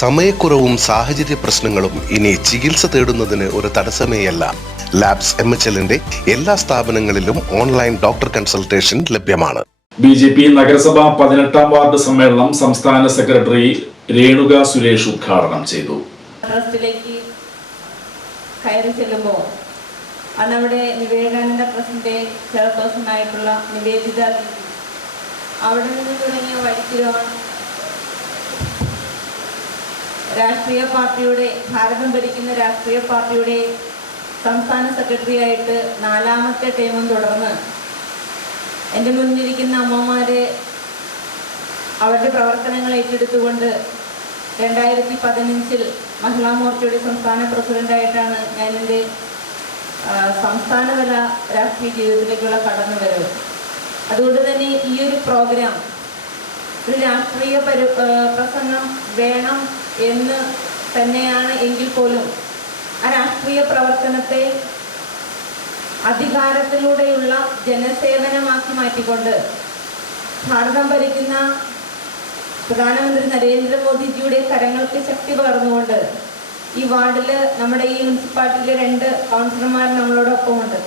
സമയക്കുറവും സാഹചര്യ പ്രശ്നങ്ങളും ഇനി ചികിത്സ തേടുന്നതിന് ഒരു തടസ്സമേയല്ല. ലാബ്സ് എം എച്ച് എല്ലിന്റെ എല്ലാ സ്ഥാപനങ്ങളിലും ഓൺലൈൻ ഡോക്ടർ കൺസൾട്ടേഷൻ ലഭ്യമാണ്. ബി ജെ പി നഗരസഭ പതിനെട്ടാം വാർഡ് സമ്മേളനം സംസ്ഥാന സെക്രട്ടറി രേണുക സുരേഷ് ഉദ്ഘാടനം ചെയ്തു. കയറി ചെല്ലുമ്പോൾ അന്നവിടെ വിവേകാനന്ദ ട്രസ്റ്റിന്റെ ചെയർപേഴ്സൺ ആയിട്ടുള്ള നിവേദിത അവിടെ നിന്ന് തുടങ്ങിയ വഴിത്തിരിവാൻ രാഷ്ട്രീയ പാർട്ടിയുടെ ഭാരതം ഭരിക്കുന്ന രാഷ്ട്രീയ പാർട്ടിയുടെ സംസ്ഥാന സെക്രട്ടറി ആയിട്ട് നാലാമത്തെ ടൈമും തുടർന്ന് എന്റെ മുന്നിലിരിക്കുന്ന അമ്മമാരെ അവരുടെ പ്രവർത്തനങ്ങൾ ഏറ്റെടുത്തുകൊണ്ട് രണ്ടായിരത്തി പതിനഞ്ചിൽ മഹിളാ മോർച്ചയുടെ സംസ്ഥാന പ്രസിഡന്റായിട്ടാണ് ഞാൻ എന്റെ സംസ്ഥാനതല രാഷ്ട്രീയ ജീവിതത്തിലേക്കുള്ള കടന്നുവരവ് അതുകൊണ്ട് തന്നെ ഈ ഒരു പ്രോഗ്രാം ഒരു രാഷ്ട്രീയ പരി പ്രസംഗം വേണം എന്ന് തന്നെയാണ് എങ്കിൽ പോലും ആ രാഷ്ട്രീയ പ്രവർത്തനത്തെ അധികാരത്തിലൂടെയുള്ള ജനസേവനമാക്കി മാറ്റിക്കൊണ്ട് ഭാരതം ഭരിക്കുന്ന പ്രധാനമന്ത്രി നരേന്ദ്രമോദിജിയുടെ കരങ്ങൾക്ക് ശക്തി പകർന്നുകൊണ്ട് ഈ വാർഡിൽ നമ്മുടെ ഈ മുനിസിപ്പാലിറ്റിയിലെ രണ്ട് കൗൺസിലർമാർ നമ്മളോടൊപ്പമുണ്ട്.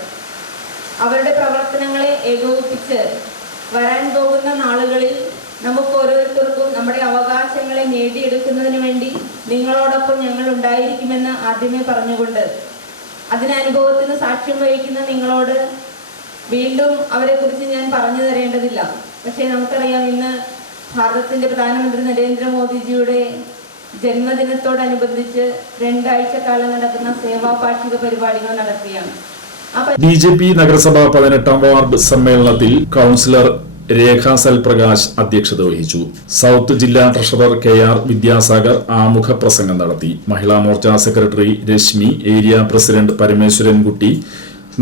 അവരുടെ പ്രവർത്തനങ്ങളെ ഏകോപിപ്പിച്ച് വരാൻ പോകുന്ന നാളുകളിൽ നമുക്ക് ഓരോരുത്തർക്കും നമ്മുടെ അവകാശങ്ങളെ നേടിയെടുക്കുന്നതിന് വേണ്ടി നിങ്ങളോടൊപ്പം ഞങ്ങൾ ഉണ്ടായിരിക്കുമെന്ന് ആദ്യമേ പറഞ്ഞുകൊണ്ട് അതിനനുഭവത്തിന് സാക്ഷ്യം വഹിക്കുന്ന നിങ്ങളോട് വീണ്ടും അവരെ കുറിച്ച് ഞാൻ പറഞ്ഞു തരേണ്ടതില്ല. പക്ഷേ നമുക്കറിയാം ഇന്ന് ഭാരതത്തിന്റെ പ്രധാനമന്ത്രി നരേന്ദ്രമോദിജിയുടെ ജന്മദിനത്തോടനുബന്ധിച്ച് രണ്ടാഴ്ച കാലം നടക്കുന്ന സേവാ പാക്ഷിക പരിപാടികൾ നടത്തിയാണ് ബി ജെ പി നഗരസഭ പതിനെട്ടാം വാർഡ് സമ്മേളനത്തിൽ കൗൺസിലർ രേഖ സൽപ്രകാശ് അധ്യക്ഷത വഹിച്ചു. സൗത്ത് ജില്ലാ ട്രഷറർ കെ ആർ വിദ്യാസാഗർ ആമുഖ പ്രസംഗം നടത്തി. Mahila Morcha secretary Rashmi area president Parameswarankutty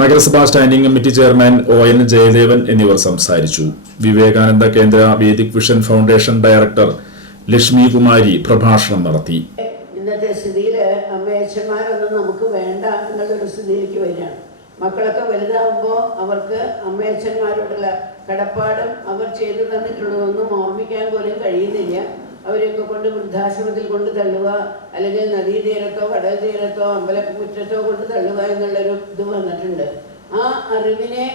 നഗരസഭാ standing committee chairman O N Jayadevan എന്നിവർ സംസാരിച്ചു. Vivekananda Kendra Vedic vision foundation director Lakshmi Kumari പ്രഭാഷണം നടത്തി. ഇന്നത്തെ സ്ഥിതിയിൽ അമ്മയച്ചന്മാരൊന്നും നമുക്ക് വേണ്ട എന്നുള്ളൊരു സ്ഥിതിയിലേക്ക് വരികയാണ്. മക്കളൊക്കെ വലുതാകുമ്പോൾ അവർക്ക് അമ്മയച്ഛന്മാരോടുള്ള കടപ്പാടും അവർ ചെയ്തു തന്നിട്ടുള്ളതൊന്നും ഓർമ്മിക്കാൻ പോലും കഴിയുന്നില്ല. അവരെയൊക്കെ കൊണ്ട് വൃദ്ധാശ്രമത്തിൽ കൊണ്ട് തള്ളുക അല്ലെങ്കിൽ നദീതീരത്തോ കടൽ തീരത്തോ അമ്പലമുറ്റത്തോ കൊണ്ട് തള്ളുക എന്നുള്ളൊരു ഇത് വന്നിട്ടുണ്ട്. ആ അറിവിനെ